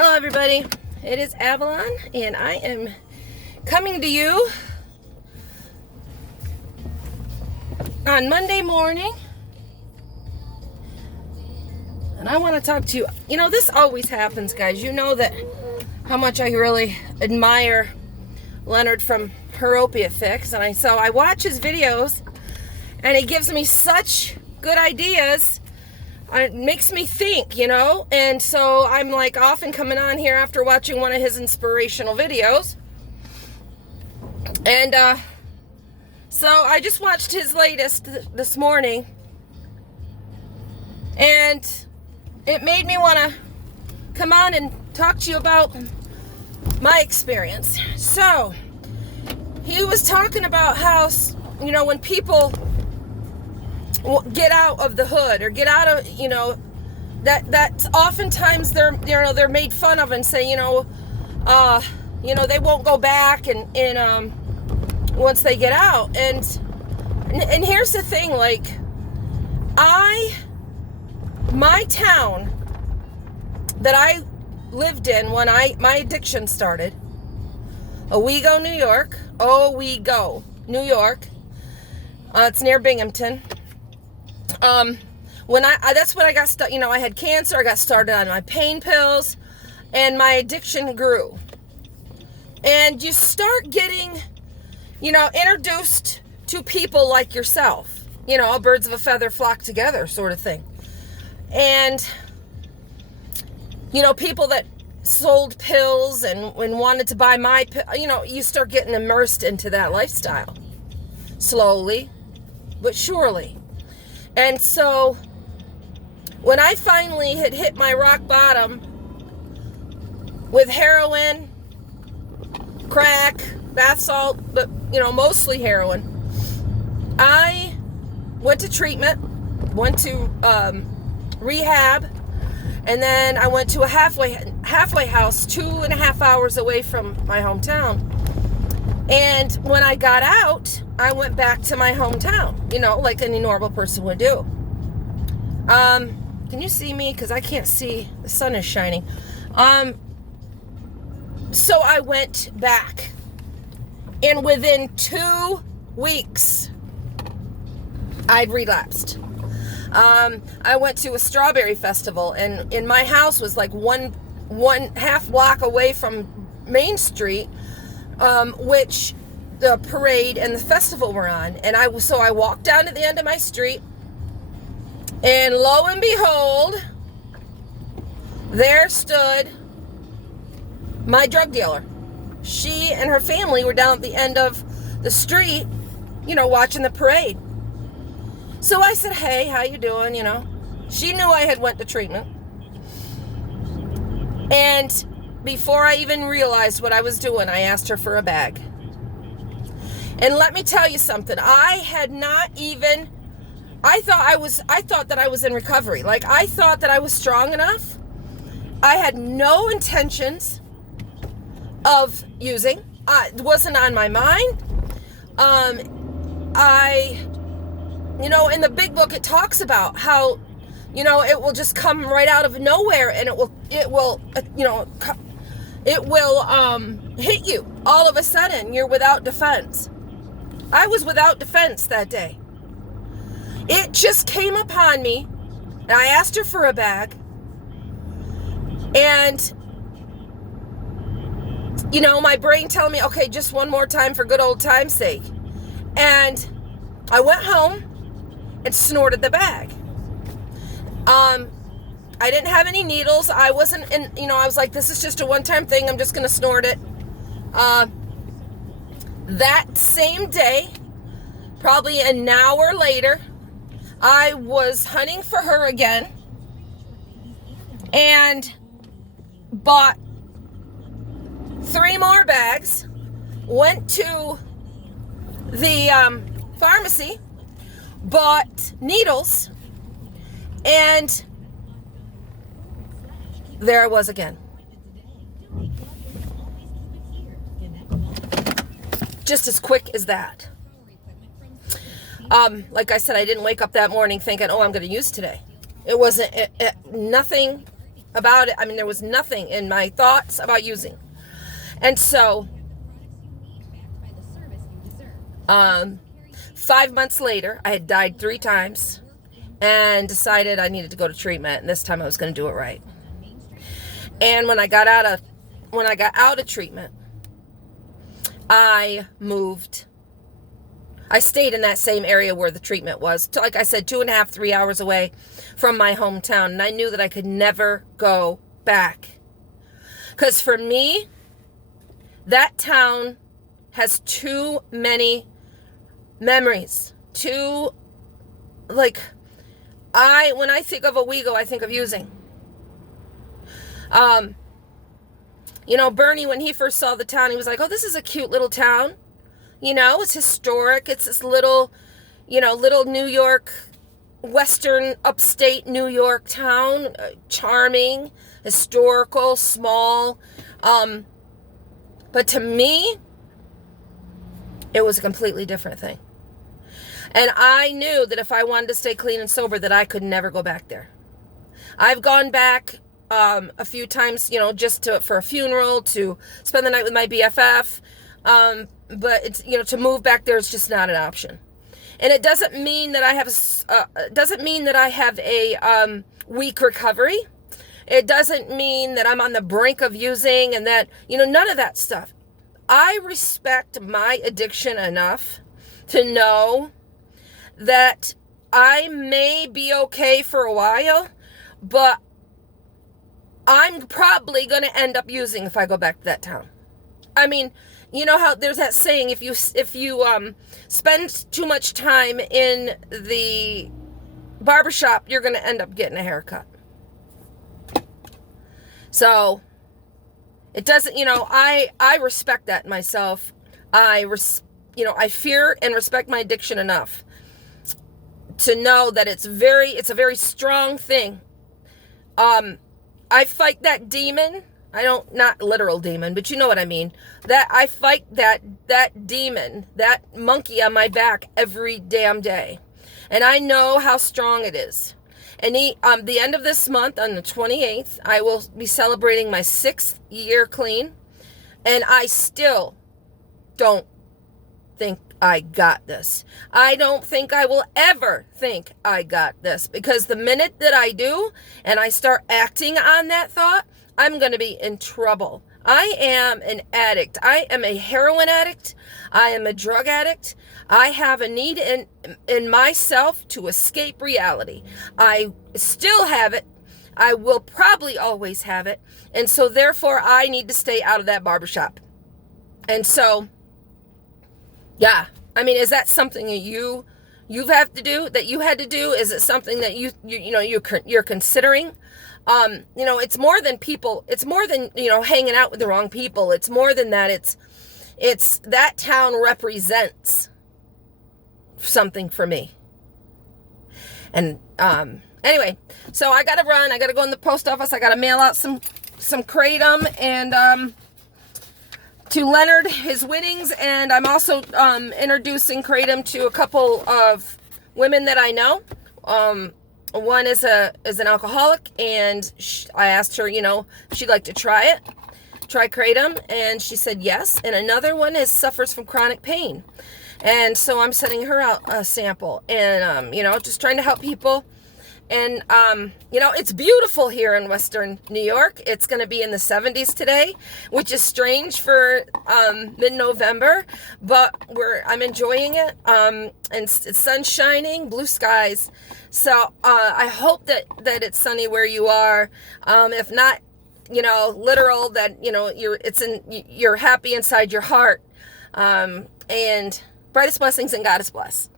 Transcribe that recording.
Hello everybody, it is Avalon and I am coming to you on Monday morning, and I want to talk to you. You know, this always happens, guys. You know that how much I really admire Leonard from Heroin Fix, and so I watch his videos and he gives me such good ideas. It makes me think, you know, and so I'm like often coming on here after watching one of his inspirational videos. And so I just watched his latest this morning, and it made me want to come on and talk to you about my experience. So he was talking about how, you know, when people get out of the hood or get out of, you know, that oftentimes they're made fun of and say, you know, they won't go back and once they get out. And here's the thing, like, my town that I lived in when my addiction started, Owego, New York. It's near Binghamton. That's when I got started. You know, I had cancer. I got started on my pain pills, and my addiction grew. And you start getting, you know, introduced to people like yourself. You know, birds of a feather flock together, sort of thing. And you know, people that sold pills and wanted to buy my pill. You know, you start getting immersed into that lifestyle, slowly but surely. And so when I finally had hit my rock bottom with heroin, crack, bath salt, but, you know, mostly heroin, I went to treatment, went to rehab, and then I went to a halfway house 2.5 hours away from my hometown. And when I got out, I went back to my hometown, you know, like any normal person would do. Can you see me? Because I can't see. The sun is shining. So I went back. And within 2 weeks, I'd relapsed. I went to a strawberry festival, and my house was like one half block away from Main Street, which the parade and the festival were on. And I walked down to the end of my street, and lo and behold, there stood my drug dealer. She and her family were down at the end of the street, you know, watching the parade. So I said, "Hey, how you doing?" You know, she knew I had went to treatment. And before I even realized what I was doing, I asked her for a bag. And let me tell you something. I thought that I was in recovery. Like, I thought that I was strong enough. I had no intentions of using. It wasn't on my mind. You know, in the big book, it talks about how, you know, it will just come right out of nowhere, and it will hit you all of a sudden. You're without defense. I was without defense that day. It just came upon me, and I asked her for a bag, and, you know, my brain telling me, okay, just one more time for good old time's sake. And I went home and snorted the bag. I didn't have any needles. I wasn't in, you know, I was like, this is just a one-time thing. I'm just going to snort it. That same day, probably an hour later, I was hunting for her again and bought 3 more bags, went to the pharmacy, bought needles, and there I was again. Just as quick as that. Like I said, I didn't wake up that morning thinking, oh, I'm going to use today. It wasn't, nothing about it. I mean, there was nothing in my thoughts about using. And so, 5 months later, I had died 3 times and decided I needed to go to treatment. And this time I was going to do it right. And when I got out of treatment, I moved. I stayed in that same area where the treatment was. Like I said, 2.5, 3 hours away from my hometown. And I knew that I could never go back. Because for me, that town has too many memories. When I think of Owego, I think of using. Bernie, when he first saw the town, he was like, oh, this is a cute little town. It's historic. It's this little New York, western upstate New York town. Charming, historical, small. But to me, it was a completely different thing. And I knew that if I wanted to stay clean and sober, that I could never go back there. I've gone back a few times, just for a funeral, to spend the night with my BFF. But it's, to move back there is just not an option. And it doesn't mean that I have a weak recovery. It doesn't mean that I'm on the brink of using and that, none of that stuff. I respect my addiction enough to know that I may be okay for a while, but I'm probably going to end up using if I go back to that town. I mean, you know how there's that saying, if you spend too much time in the barbershop, you're going to end up getting a haircut. So it doesn't, I respect that myself. I fear and respect my addiction enough to know that it's a very strong thing. I fight that demon. Not literal demon, but you know what I mean. That I fight that demon, that monkey on my back every damn day. And I know how strong it is. And the end of this month, on the 28th, I will be celebrating my 6th year clean. And I still don't think I got this. I don't think I will ever think I got this. Because the minute that I do, and I start acting on that thought, I'm going to be in trouble. I am an addict. I am a heroin addict. I am a drug addict. I have a need in myself to escape reality. I still have it. I will probably always have it. And so therefore I need to stay out of that barbershop. And so, yeah. I mean, is that something that you have to do, that you had to do? Is it something that you're considering? It's more than people. It's more than, hanging out with the wrong people. It's more than that. It's that town represents something for me. And, anyway, so I got to run. I got to go in the post office. I got to mail out some kratom and, to Leonard, his winnings. And I'm also, introducing kratom to a couple of women that I know. One is an alcoholic, and I asked her, she'd like to try kratom, and she said yes. And another one suffers from chronic pain, and so I'm sending her out a sample, and just trying to help people. And it's beautiful here in Western New York. It's going to be in the 70s today, which is strange for mid-November, but I'm enjoying it. And it's sun shining, blue skies. So I hope that it's sunny where you are. If not, literal, that you're happy inside your heart. And brightest blessings and God is blessed.